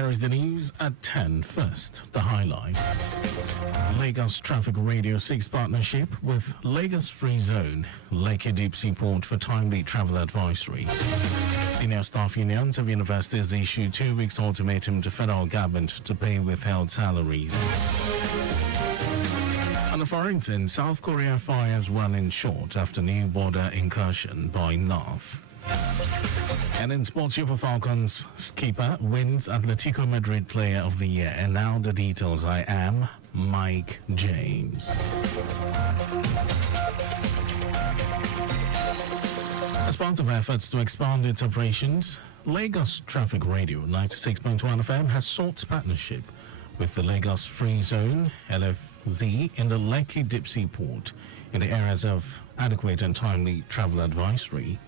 Here is the news at 10. First, the highlights. Lagos Traffic Radio seeks partnership with Lagos Free Zone, Lekki Deep Sea Port for timely travel advisory. Senior staff unions of universities issued 2 weeks ultimatum to federal government to pay withheld salaries. On the foreign scene, South Korea fires running short after new border incursion by North. And in sports, Super Falcons skipper wins Atletico Madrid Player of the Year. And now the details. I am Mike James. As part of efforts to expand its operations, Lagos Traffic Radio 96.1 FM has sought partnership with the Lagos Free Zone, LFZ, in the Lekki Deep Sea Port in the areas of adequate and timely travel advisory.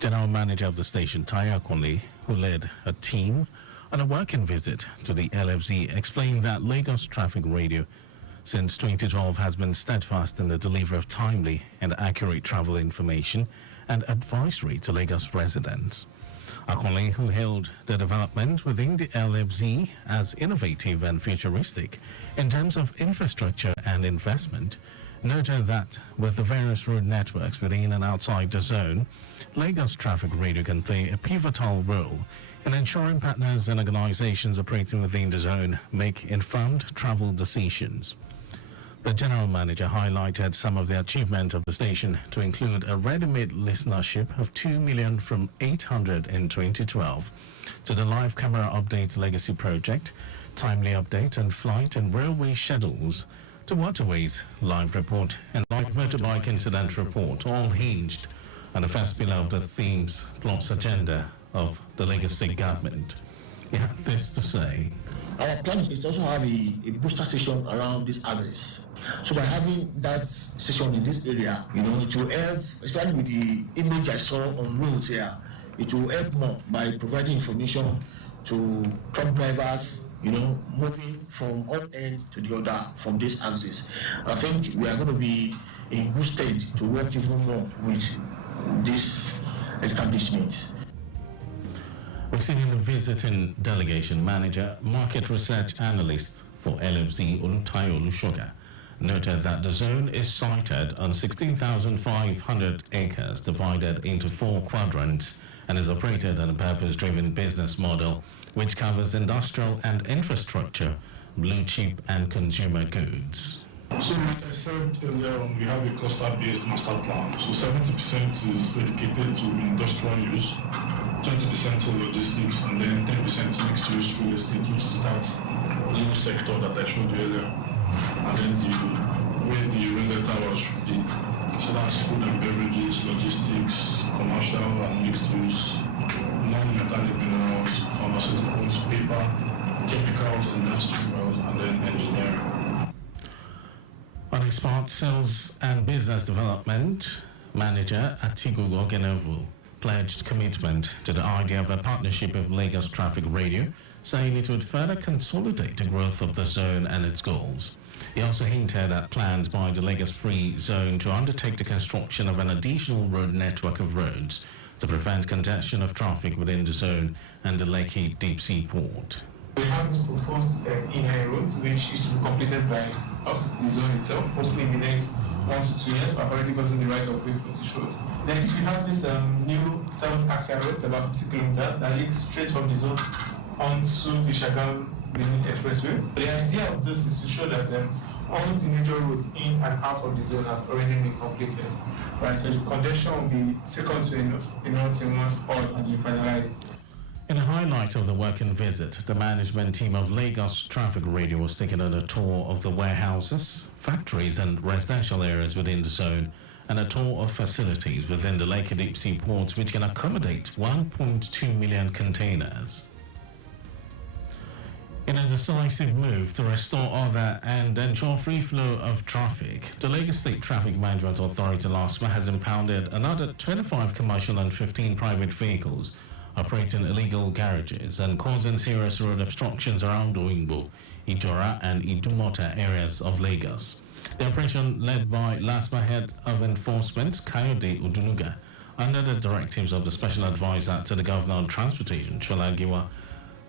General Manager of the station, Tayo Akunle, who led a team on a working visit to the LFZ, explained that Lagos Traffic Radio since 2012 has been steadfast in the delivery of timely and accurate travel information and advisory to Lagos residents. Akunle, who hailed the development within the LFZ as innovative and futuristic in terms of infrastructure and investment, noted that with the various road networks within and outside the zone, Lagos Traffic Radio can play a pivotal role in ensuring partners and organizations operating within the zone make informed travel decisions. The general manager highlighted some of the achievement of the station to include a ready-made listenership of 2 million from 800 in 2012 to the live camera updates legacy project, timely update and flight and railway schedules, to waterways live report and live motorbike incident report, all hinged on the first pillar of the themes plus agenda of the Lagos State government. He had this to say. Our plan is to also have a booster station around this address. So by having that station in this area, it will help, especially with the image I saw on roads here, it will help more by providing information to truck drivers, moving from one end to the other from this axis. I think we are going to be in good state to work even more with this establishment. Receiving the visiting delegation manager, market research analyst for LFZ, Olutayo Olushoga, noted that the zone is sited on 16,500 acres divided into 4 quadrants and is operated on a purpose-driven business model which covers industrial and infrastructure, blue chip and consumer goods. So like I said earlier on, we have a cluster-based master plan. So 70% is dedicated to industrial use, 20% for logistics, and then 10% mixed use real estate, which is that new sector that I showed you earlier. And then where the ring towers should be. So that's food and beverages, logistics, commercial and mixed use, non-metallic minerals, pharmaceuticals, paper, chemicals, industrials, and then engineering. On export sales and business development, manager Atiku Ogenovu pledged commitment to the idea of a partnership with Lagos Traffic Radio, saying it would further consolidate the growth of the zone and its goals. He also hinted at plans by the Lagos Free Zone to undertake the construction of an additional road network of roads to prevent congestion of traffic within the zone and the Lekki Deep Sea Port. We have this proposed inner road, which is to be completed by us, the zone itself, hopefully in the next 1 to 2 years. I've already gotten the right of way for this road. Next, we have this new 7th axle road, it's about 50 kilometers, that leads straight from the zone onto the Shagam-Benin Expressway. The idea of this is to show that all the major roads in and out of the zone has already been completed. Right, so the congestion will be second to none once all has been finalized. In a highlight of the working visit, the management team of Lagos Traffic Radio was taken on a tour of the warehouses, factories and residential areas within the zone and a tour of facilities within the Lekki Deep Sea Port, which can accommodate 1.2 million containers. In a decisive move to restore order and ensure free flow of traffic, the Lagos State Traffic Management Authority LASMA has impounded another 25 commercial and 15 private vehicles operating illegal garages and causing serious road obstructions around Oyingbo, Ijora and Idumota areas of Lagos. The operation, led by LASMA Head of Enforcement, Kayode Udunuga, under the directives of the Special Advisor to the Governor on Transportation, Shola Giwa,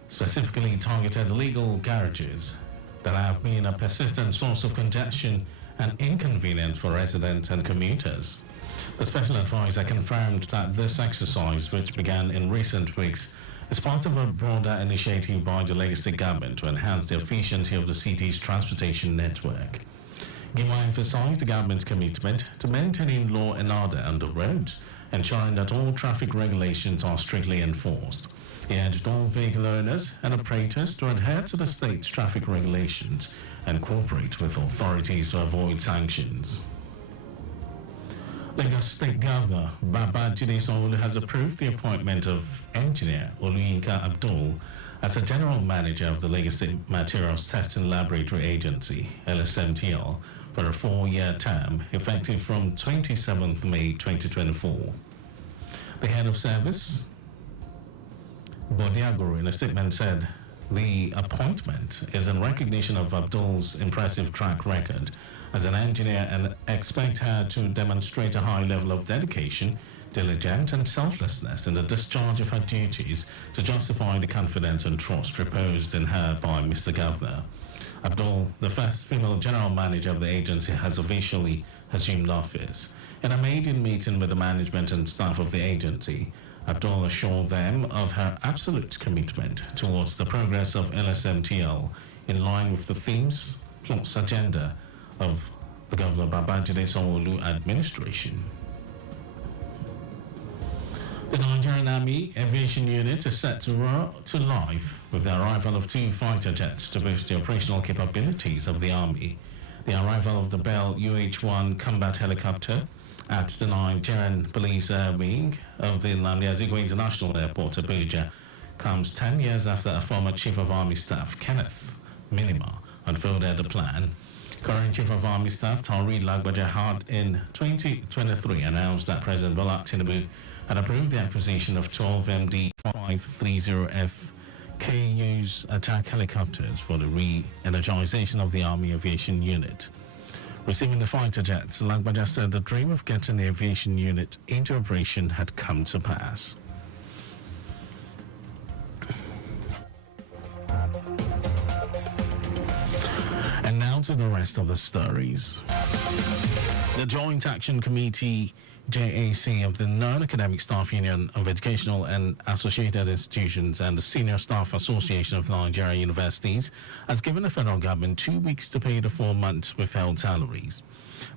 specifically targeted illegal garages that have been a persistent source of congestion and inconvenience for residents and commuters. The special advisor confirmed that this exercise, which began in recent weeks, is part of a broader initiative by the Lagos State government to enhance the efficiency of the city's transportation network. Gima emphasized the government's commitment to maintaining law and order on the roads, ensuring that all traffic regulations are strictly enforced. He urged all vehicle owners and operators to adhere to the state's traffic regulations and cooperate with authorities to avoid sanctions. Lagos State Governor Babajide Sanwo-Olu has approved the appointment of engineer Oluyinka Abdul as a general manager of the Lagos State Materials Testing Laboratory Agency, LSMTL, for a 4-year term effective from 27th May 2024. The head of service, Bodiaguru, in a statement said the appointment is in recognition of Abdul's impressive track record as an engineer and expect her to demonstrate a high level of dedication, diligence and selflessness in the discharge of her duties to justify the confidence and trust reposed in her by Mr. Governor. Abdul, the first female general manager of the agency, has officially assumed office. In a maiden meeting with the management and staff of the agency, Abdul assured them of her absolute commitment towards the progress of LSMTL in line with the themes plus agenda of the Governor Babajide Sanwo-Olu administration. The Nigerian Army Aviation Unit is set to life with the arrival of 2 fighter jets to boost the operational capabilities of the Army. The arrival of the Bell UH-1 combat helicopter at the Nigerian Police Air Wing of the Nnamdi Azikiwe International Airport, Abuja, comes 10 years after a former Chief of Army Staff, Kenneth Minima, unfolded the plan. Current Chief of Army Staff, Taoreed Lagbaja, had in 2023 announced that President Bola Tinubu had approved the acquisition of 12 MD-530F KU's attack helicopters for the re-energization of the Army Aviation Unit. Receiving the fighter jets, Lagbaja said the dream of getting the aviation unit into operation had come to pass. And now to the rest of the stories. The Joint Action Committee, JAC, of the Non-Academic Staff Union of Educational and Associated Institutions and the Senior Staff Association of Nigeria Universities has given the federal government 2 weeks to pay the 4 months withheld salaries.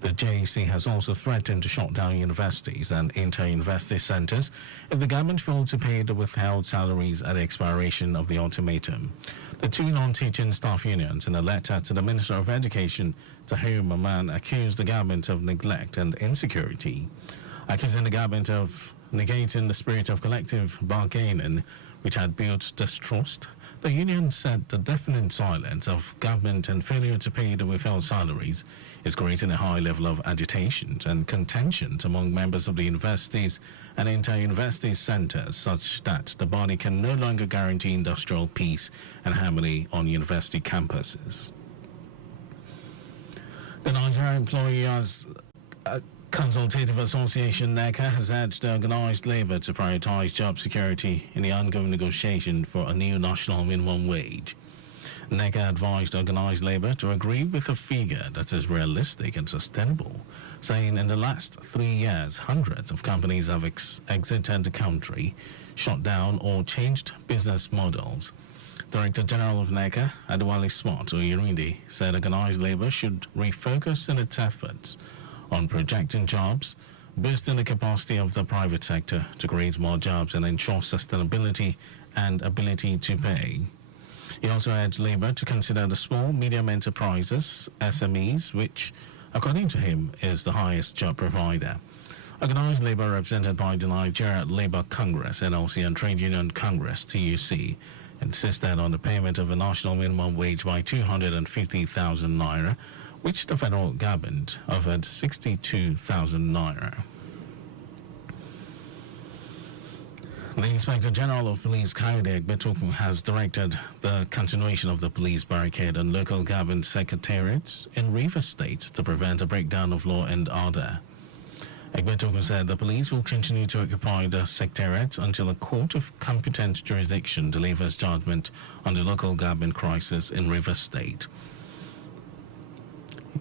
The JAC has also threatened to shut down universities and inter-university centers if the government failed to pay the withheld salaries at the expiration of the ultimatum. The 2 non-teaching staff unions, in a letter to the Minister of Education, Tahir Maman, accused the government of neglect and insecurity, accusing the government of negating the spirit of collective bargaining, which had built distrust. The union said the deafening silence of government and failure to pay the withheld salaries is creating a high level of agitation and contention among members of the universities and inter-university centers, such that the body can no longer guarantee industrial peace and harmony on university campuses. The Nigerian Employers Consultative Association, NECA, has urged organized labor to prioritize job security in the ongoing negotiation for a new national minimum wage. NECA advised organized labor to agree with a figure that is realistic and sustainable, saying in the last 3 years, hundreds of companies have exited the country, shut down or changed business models. Director General of NECA, Adewale Smart Oyirinde, said organized labor should refocus in its efforts on projecting jobs, boosting the capacity of the private sector to create more jobs and ensure sustainability and ability to pay. He also urged labor to consider the small, medium enterprises, SMEs, which, according to him, is the highest job provider. Organized labor, represented by the Nigeria Labour Congress, NLC, and Trade Union Congress, TUC, insisted on the payment of a national minimum wage by 250,000 naira, which the federal government offered 62,000 naira. The Inspector General of Police, Kayode Egbetokun, has directed the continuation of the police barricade and local government secretariats in Rivers State to prevent a breakdown of law and order. Egbetokun said the police will continue to occupy the secretariat until a court of competent jurisdiction delivers judgment on the local government crisis in Rivers State.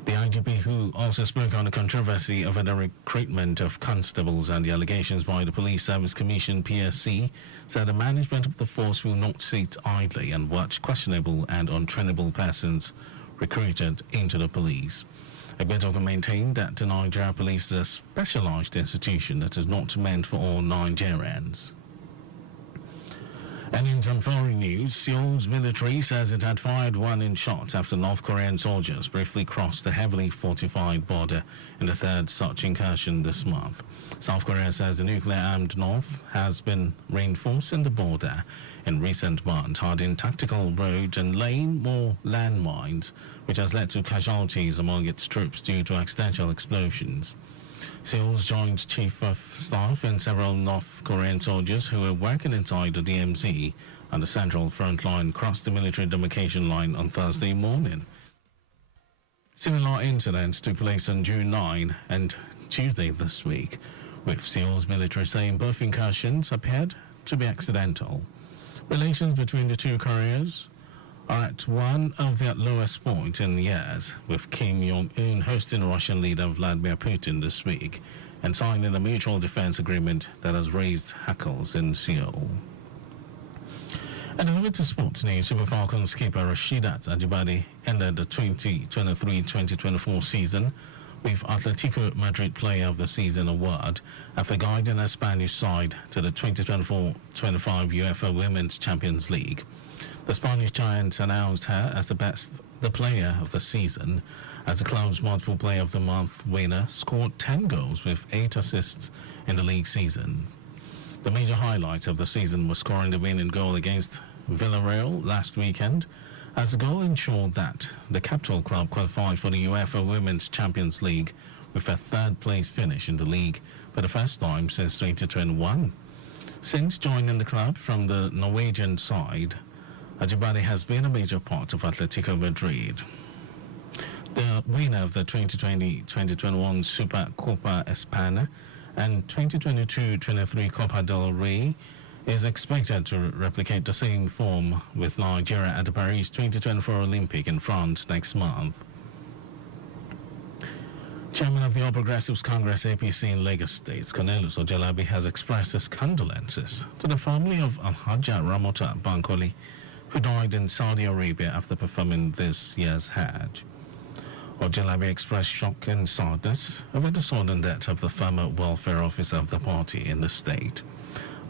The IGP, who also spoke on the controversy over the recruitment of constables and the allegations by the Police Service Commission (PSC), said the management of the force will not sit idly and watch questionable and untrainable persons recruited into the police. Egbetokun maintained that the Nigeria Police is a specialized institution that is not meant for all Nigerians. And in some foreign news, Seoul's military says it had fired warning shots after North Korean soldiers briefly crossed the heavily fortified border in the third such incursion this month. South Korea says the nuclear-armed North has been reinforcing the border in recent months, adding tactical roads and laying more landmines, which has led to casualties among its troops due to accidental explosions. Seoul's Joint Chief of Staff and several North Korean soldiers who were working inside the DMZ on the central front line crossed the military demarcation line on Thursday morning. Similar incidents took place on June 9 and Tuesday this week, with Seoul's military saying both incursions appeared to be accidental. Relations between the two Koreas are at one of their lowest points in years, with Kim Jong-un hosting Russian leader Vladimir Putin this week and signing a mutual defense agreement that has raised hackles in Seoul. And over to sports news, Super Falcons skipper Rasheedat Ajibade ended the 2023-2024 season with Atletico Madrid Player of the Season award after guiding a Spanish side to the 2024-25 UEFA Women's Champions League. The Spanish Giants announced her as the player of the season, as the club's multiple player of the month winner scored 10 goals with 8 assists in the league season. The major highlights of the season were scoring the winning goal against Villarreal last weekend, as the goal ensured that the capital club qualified for the UEFA Women's Champions League with a third-place finish in the league for the first time since 2021. Since joining the club from the Norwegian side, Ajibade has been a major part of Atletico Madrid. The winner of the 2020-2021 Super Copa España and 2022-23 Copa del Rey is expected to replicate the same form with Nigeria at the Paris 2024 Olympic in France next month. Chairman of the All Progressives Congress APC in Lagos State, Cornelius Ojalabi, has expressed his condolences to the family of Alhaja Ramota Bankole, who died in Saudi Arabia after performing this year's Hajj. Ojalabi expressed shock and sadness over the sudden death of the former welfare officer of the party in the state.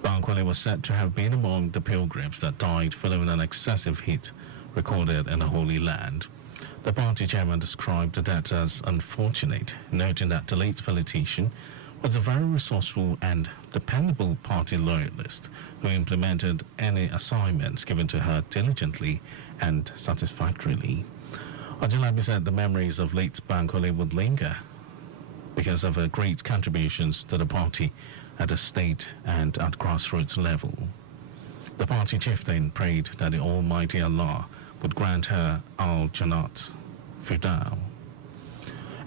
Bankole was said to have been among the pilgrims that died following an excessive heat recorded in the Holy Land. The party chairman described the death as unfortunate, noting that the late politician was a very resourceful and dependable party loyalist who implemented any assignments given to her diligently and satisfactorily. Ojalabi said the memories of late Bankole would linger because of her great contributions to the party at the state and at grassroots level. The party chieftain prayed that the Almighty Allah would grant her Al-Jannat Firdaus.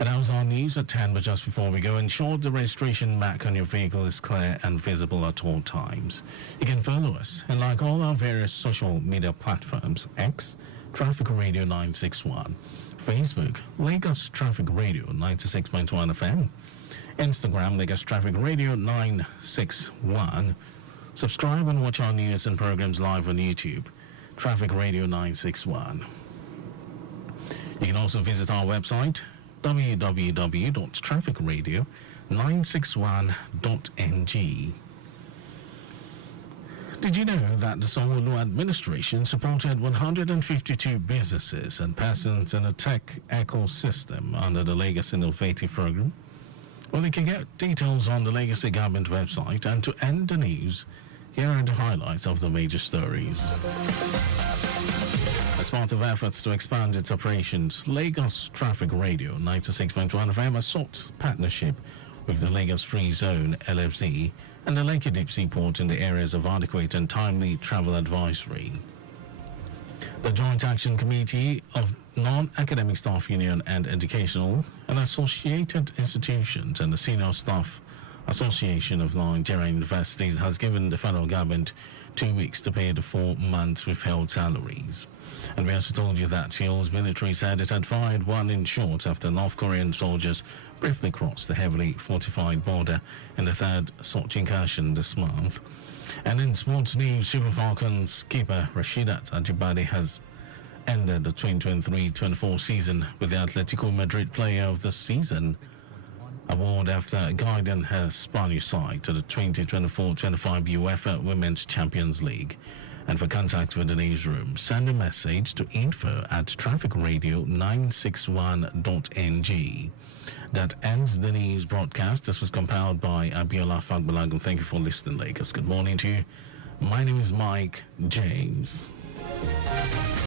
And that was our news at 10, but just before we go, ensure the registration mark on your vehicle is clear and visible at all times. You can follow us and like all our various social media platforms: X, Traffic Radio 961, Facebook, Lagos Traffic Radio 96.1 FM, Instagram, Lagos Traffic Radio 961. Subscribe and watch our news and programs live on YouTube, Traffic Radio 961. You can also visit our website, www.trafficradio961.ng. Did you know that the Sanwo-Olu administration supported 152 businesses and persons in a tech ecosystem under the Lagos Innovative Program? Well, you can get details on the Lagos State Government website, and to end the news, here are the highlights of the major stories. As part of efforts to expand its operations, Lagos Traffic Radio 96.1 FM has sought partnership with the Lagos Free Zone LFZ and the Lekki Deep Seaport in the areas of adequate and timely travel advisory. The Joint Action Committee of Non-Academic Staff Union and Educational and Associated Institutions and the Senior Staff Association of Nigerian Universities has given the federal government 2 weeks to pay the 4 months withheld salaries. And we also told you that Seoul's military said it had fired 1 in short after North Korean soldiers briefly crossed the heavily fortified border in the 3rd Sochi incursion this month. And in sports news, Super Falcons keeper Rashidat Ajibade has ended the 2023-24 season with the Atletico Madrid Player of the Season award after guiding her Spanish side to the 2024-25 UEFA Women's Champions League. And for contact with the newsroom, send a message to info@trafficradio961.ng. That ends the news broadcast. This was compiled by Abiola Fagbalagun. Thank you for listening, Lagos. Good morning to you. My name is Mike James.